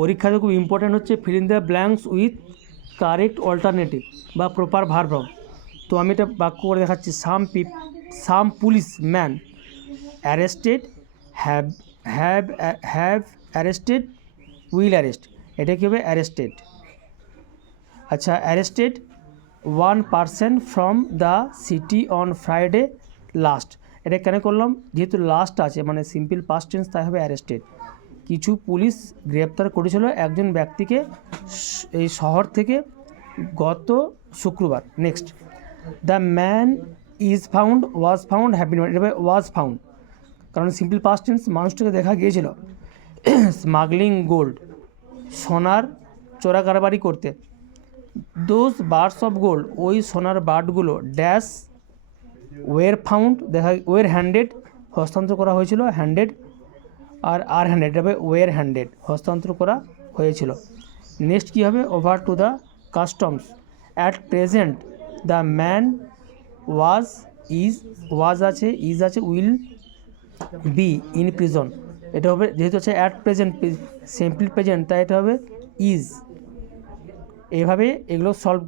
পরীক্ষাতে খুব ইম্পর্ট্যান্ট হচ্ছে fill in the blanks with correct alternative বা প্রপার ভার্ব। তো আমি এটা বাক্য করে দেখাচ্ছি। Some police man arrested, have arrested, will arrest. এটা কী হবে? অ্যারেস্টেড। আচ্ছা, arrested one person from the city on Friday last. এটা কেন করলাম? যেহেতু লাস্ট আছে মানে সিম্পল পাস্ট টেন্স, তাই হবে অ্যারেস্টেড। কিছু পুলিশ গ্রেপ্তার করেছিল একজন ব্যক্তিকে এই শহর থেকে গত শুক্রবার। Next, the man was found have been, এটা হবে ওয়াজ ফাউন্ড, কারণ সিম্পল পাস্ট টেন্স, মানুষটাকে দেখা গিয়েছিল স্মাগলিং গোল্ড, সোনার চোরা কারবারি করতে। দোজ বার্ডস অফ গোল্ড, ওই সোনার বার্ডগুলো ড্যাশ ওয়ের ফাউন্ড, ওয়ের হ্যান্ডেড, হস্তান্তর করা হয়েছিল, হ্যান্ডেড আর হ্যান্ডেড হবে ওয়ের হ্যান্ডেড, হস্তান্তর করা হয়েছিল। নেক্সট কী হবে? Over to the customs at present the man was আছে, ইজ আছে, উইল বি ইন প্রিজন। এটা হবে, যেহেতু আছে অ্যাট প্রেজেন্ট সিম্পল প্রেজেন্ট, তাই এটা হবে ইজ। এইভাবে এগুলো সলভ